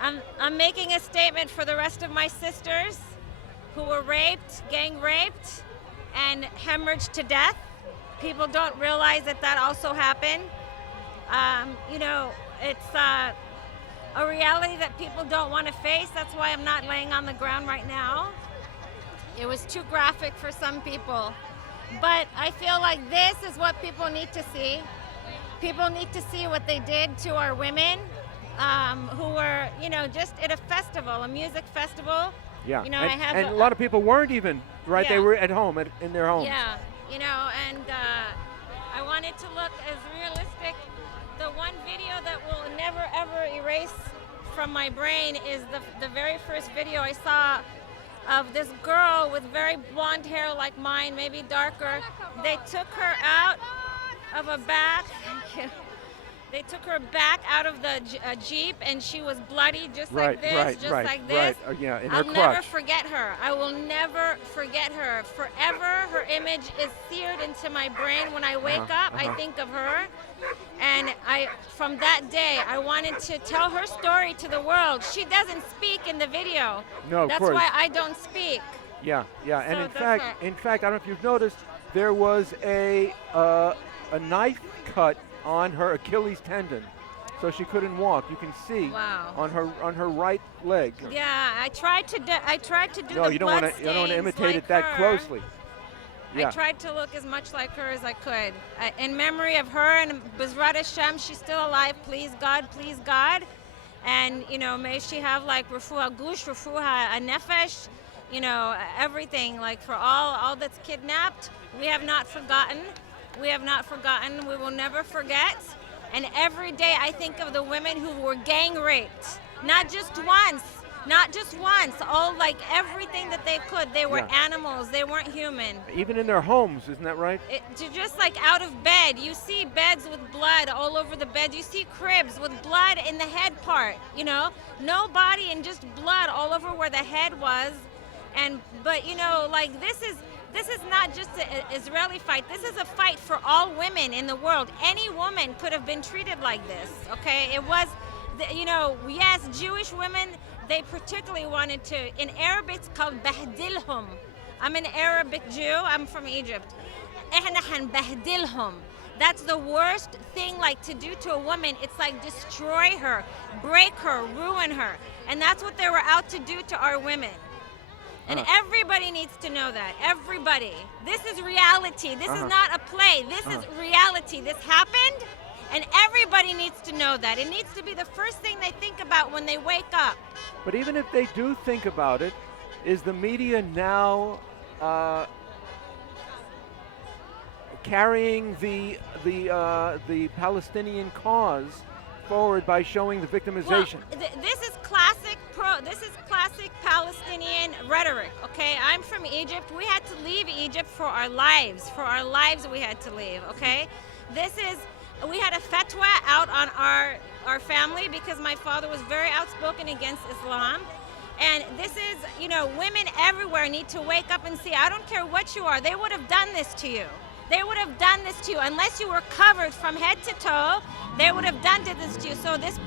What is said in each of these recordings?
I'm making a statement for the rest of my sisters who were raped, gang raped, and hemorrhaged to death. People don't realize that that also happened. You know, it's a reality that people don't want to face. That's why I'm not laying on the ground right now. It was too graphic for some people. But I feel like this is what people need to see. People need to see what they did to our women who were, you know, just at a festival, a music festival. Yeah, You know, and a lot of people weren't even, right? They Yeah. were at home, in their homes. Yeah, you know, and I wanted to look as realistic. The one video that will never ever erase from my brain is the very first video I saw of this girl with very blonde hair like mine, maybe darker. They took her out of a back. They took her back out of the Jeep, and she was bloody just like this, just like this. Yeah, in her I'll crotch. never forget her. I will never forget her. Forever, her image is seared into my brain. When I wake up, I think of her. And from that day, I wanted to tell her story to the world. She doesn't speak in the video. No, of That's course. why I don't speak. Yeah, yeah, and So in that's fact, I don't know if you've noticed, there was a knife cut on her Achilles tendon, so she couldn't walk. You can see Wow. on her right leg. Yeah, I tried to do No, the you don't blood want to stains imitate like it that her. closely. Yeah. I tried to look as much like her as I could. In memory of her, and Bezrat Hashem, she's still alive. Please God. And, you know, may she have like refuah gush, refuah nefesh, you know, everything, like for all that's kidnapped. We have not forgotten. We have not forgotten. We will never forget. And every day I think of the women who were gang raped. Not just once. All, like, everything that they could. They were animals. They weren't human. Even in their homes, isn't that right? Just like out of bed. You see beds with blood all over the bed. You see cribs with blood in the head part, you know? No body and just blood all over where the head was. But, you know, like, this is not just an Israeli fight. This is a fight for all women in the world. Any woman could have been treated like this, okay? It was, you know, yes, Jewish women, they particularly wanted to. In Arabic, it's called bahdilhum. I'm an Arabic Jew. I'm from Egypt. Ehna bahdilhum. That's the worst thing, like, to do to a woman. It's like destroy her, break her, ruin her. And that's what they were out to do to our women. And everybody needs to know that. Everybody. This is reality. This is not a play. This is reality. This happened, and everybody needs to know that. It needs to be the first thing they think about when they wake up. But even if they do think about it, is the media now carrying the Palestinian cause forward by showing the victimization? Well, this is classic Palestinian rhetoric, okay? I'm from Egypt. We had to leave Egypt for our lives. For our lives we had to leave, okay? We had a fatwa out on our family because my father was very outspoken against Islam. And this is, you know, women everywhere need to wake up and see, I don't care what you are, they would have done this to you. They would have done this to you. Unless you were covered from head to toe, they would have done this to you. So this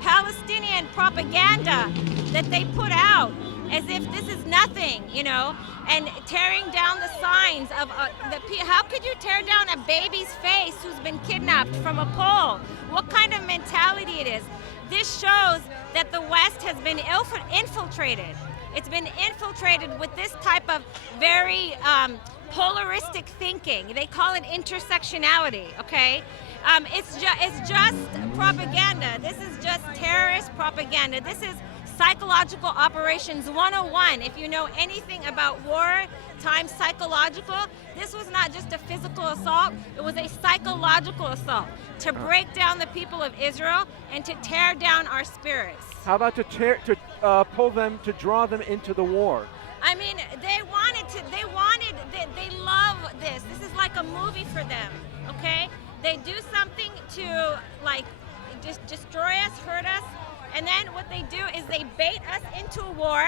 Palestinian propaganda that they put out as if this is nothing, you know, and tearing down the signs of how could you tear down a baby's face who's been kidnapped from a pole? What kind of mentality it is? This shows that the West has been infiltrated. It's been infiltrated with this type of very polaristic thinking. They call it intersectionality, okay? It's just propaganda. This is just terrorist propaganda. This is psychological operations 101. If you know anything about wartime psychological, this was not just a physical assault, it was a psychological assault to break down the people of Israel and to tear down our spirits. How about to pull them, to draw them into the war? I mean, they love this. This is like a movie for them, okay? They do something to, like, just destroy us, hurt us, and then what they do is they bait us into a war,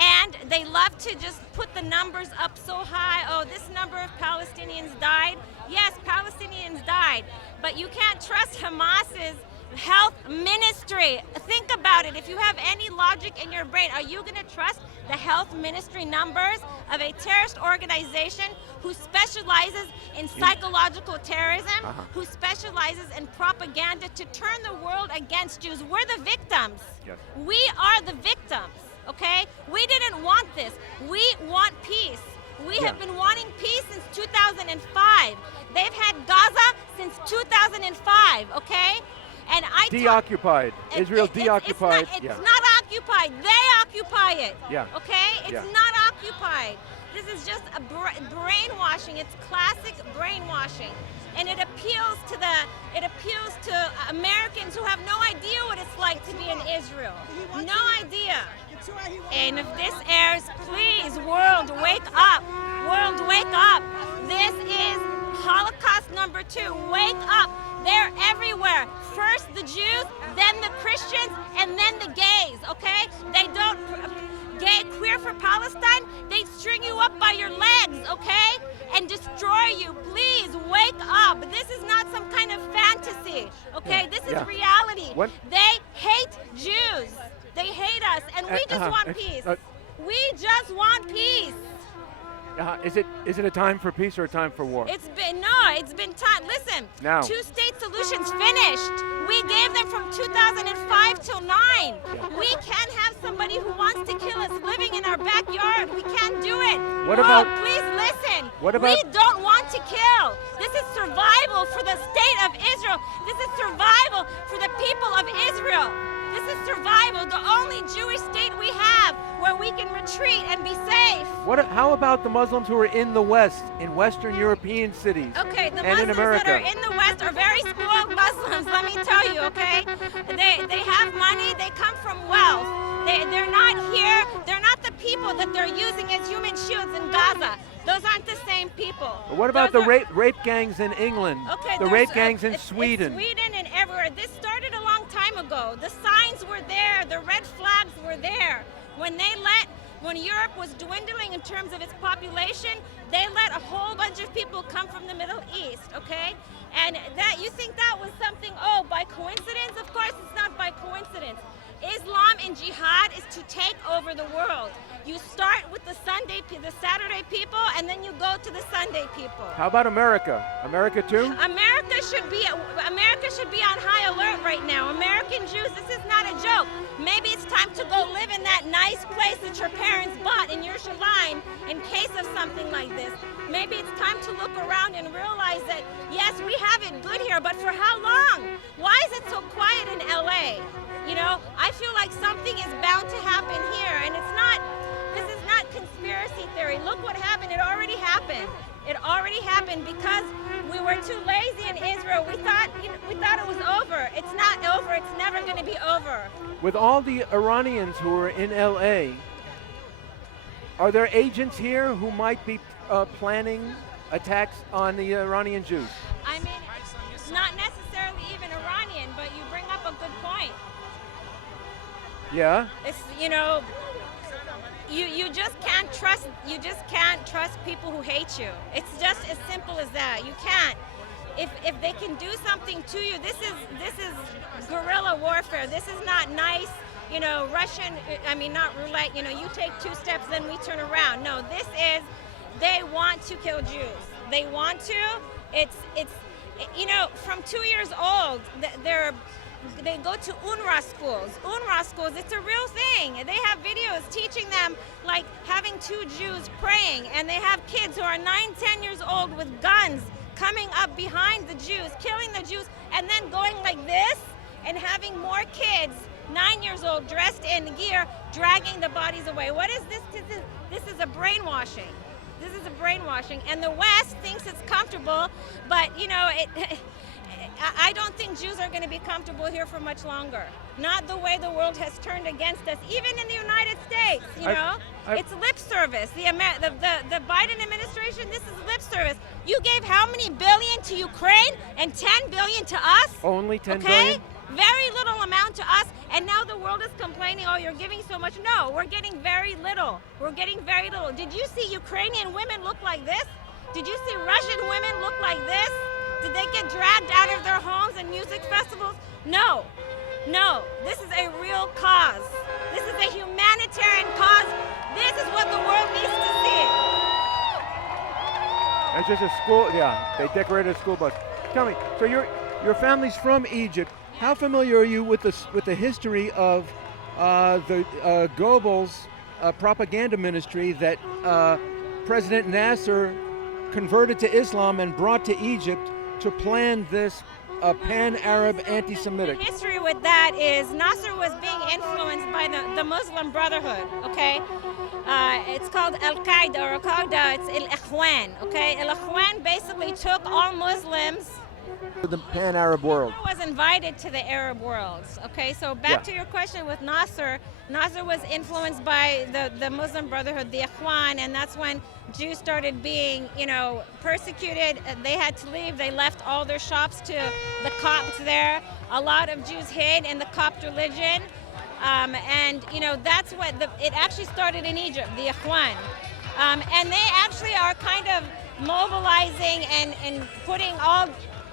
and they love to just put the numbers up so high. Oh, this number of Palestinians died. Yes, Palestinians died, but you can't trust Hamas's health ministry. Think about it. If you have any logic in your brain, are you going to trust the health ministry numbers of a terrorist organization who specializes in psychological terrorism, who specializes in propaganda to turn the world against Jews? We're the victims. Yes. We are the victims, okay? We didn't want this. We want peace. We have been wanting peace since 2005. They've had Gaza since 2005, okay? And I deoccupied. Israel deoccupied. It's not occupied. They occupy it. Yeah. Okay? It's not occupied. This is just a brainwashing. It's classic brainwashing. And it appeals to Americans who have no idea what it's like to be in Israel. No idea. And if this airs, please, world, wake up. World, wake up. This is Holocaust number 2. Wake up. They're everywhere. First the Jews, then the Christians, and then the gays, okay? They don't, queer for Palestine, they string you up by your legs, okay? And destroy you. Please wake up. This is not some kind of fantasy, okay? This is reality. They hate Jews. They hate us, and we just want peace. We just want peace. Is it a time for peace or a time for war? It's been time. Listen, now. 2-state solutions finished. We gave them from 2005 till 9. We can't have somebody who wants to kill us living in our backyard. We can't do it. Please listen. We don't want to kill. This is survival for the state of Israel. This is survival for the people of Israel. This is survival, the only Jewish state we have where we can retreat and be safe. How about the Muslims who are in the West, in Western European cities? Okay, the and Muslims in America? that are in the West are very spoiled Muslims, let me tell you, okay? They have money, they come from wealth. They're not here, they're not the people that they're using as human shields in Gaza. Those aren't the same people. But what about rape gangs in England? Okay, the rape gangs in Sweden? It's Sweden and everywhere. This started a long time ago. The signs were there. The red flags were there. When Europe was dwindling in terms of its population, they let a whole bunch of people come from the Middle East, okay? And that, you think that was something, by coincidence? Of course it's not by coincidence. Islam and jihad is to take over the world. You start with the Saturday people, and then you go to the Sunday people. How about America? America too? America should be on high alert right now. American Jews, this is not a joke. Maybe it's time to go live in that nice place that your parents bought in Yerushalayim in case of something like this. Maybe it's time to look around and realize that, yes, we have it good here, but for how long? Why is it so quiet in LA? You know, I feel like something is bound to happen here, and this is not conspiracy theory. Look what happened. It already happened. It already happened because we were too lazy in Israel. We thought it was over. It's not over. It's never going to be over. With all the Iranians who are in LA, are there agents here who might be planning attacks on the Iranian Jews? I mean, not necessarily even Iranian, but you bring up a good point. Yeah. It's, you just can't trust people who hate you. It's just as simple as that. You can't. If they can do something to you, this is guerrilla warfare. This is not nice, Russian, not roulette, you take 2 steps, then we turn around. No, they want to kill Jews. They want to. It's from 2 years old, they go to UNRWA schools. It's a real thing. They have videos teaching them, like having 2 Jews praying, and they have kids who are 9, 10 years old with guns coming up behind the Jews, killing the Jews, and then going like this and having more kids, 9 years old, dressed in gear, dragging the bodies away. What is this? This is a brainwashing. This is a brainwashing. And the West thinks it's comfortable, but I don't think Jews are going to be comfortable here for much longer. Not the way the world has turned against us, even in the United States. It's lip service. The Biden administration, this is lip service. You gave how many billion to Ukraine and 10 billion to us? Only 10 billion? Very little amount to us, and now the world is complaining, you're giving so much. No, we're getting very little. We're getting very little. Did you see Ukrainian women look like this? Did you see Russian women look like this? Did they get dragged out of their homes and music festivals? No, no, this is a real cause. This is a humanitarian cause. This is what the world needs to see. It's just a school, yeah, they decorated a school bus. Tell me, so your family's from Egypt. How familiar are you with the history of the Goebbels propaganda ministry that President Nasser converted to Islam and brought to Egypt to plan this pan-Arab anti-Semitic? The history with that is Nasser was being influenced by the Muslim Brotherhood, okay? It's called Al-Qaeda or Al-Qaeda, it's Al-Ikhwan, okay? Al-Ikhwan basically took all Muslims. The pan-Arab world. Nasser was invited to the Arab world, okay? So back to your question with Nasser, Nasser was influenced by the Muslim Brotherhood, the Ikhwan, and that's when Jews started being, persecuted. They had to leave. They left all their shops to the Copts there. A lot of Jews hid in the Copt religion. And that's what it actually started in Egypt, the Ikhwan. And they actually are kind of mobilizing and putting all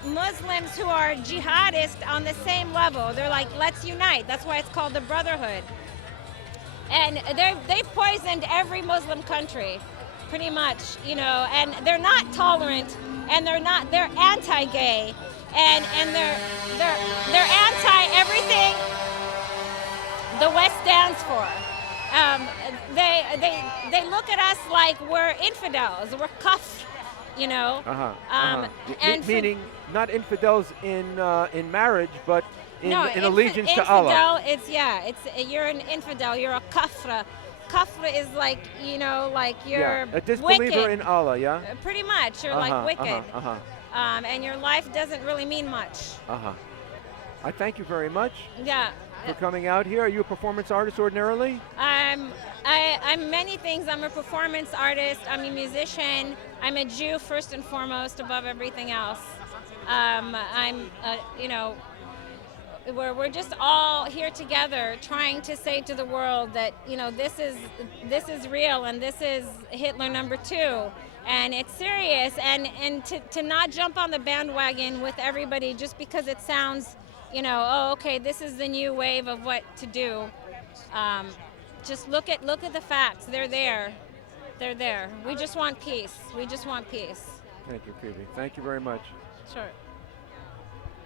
Muslims who are jihadists on the same level. They're like, let's unite. That's why it's called the Brotherhood. And they've poisoned every Muslim country, pretty much, and they're not tolerant, and they're anti-gay, and they're anti everything the West stands for. They look at us like we're infidels, we're kafir, And meaning not infidels in marriage, but in allegiance to infidel, Allah. You're an infidel. You're a kafra. Kafra is like you're a disbeliever wicked. in Allah. Yeah. Pretty much, you're like wicked. And your life doesn't really mean much. I thank you very much. Yeah. For coming out here. Are you a performance artist ordinarily? I'm many things. I'm a performance artist. I'm a musician. I'm a Jew first and foremost, above everything else. We're just all here together, trying to say to the world that this is real, and this is Hitler #2, and it's serious, and to not jump on the bandwagon with everybody just because it sounds. Okay, this is the new wave of what to do. Just look at the facts. They're there. They're there. We just want peace. We just want peace. Thank you, Phoebe. Thank you very much. Sure.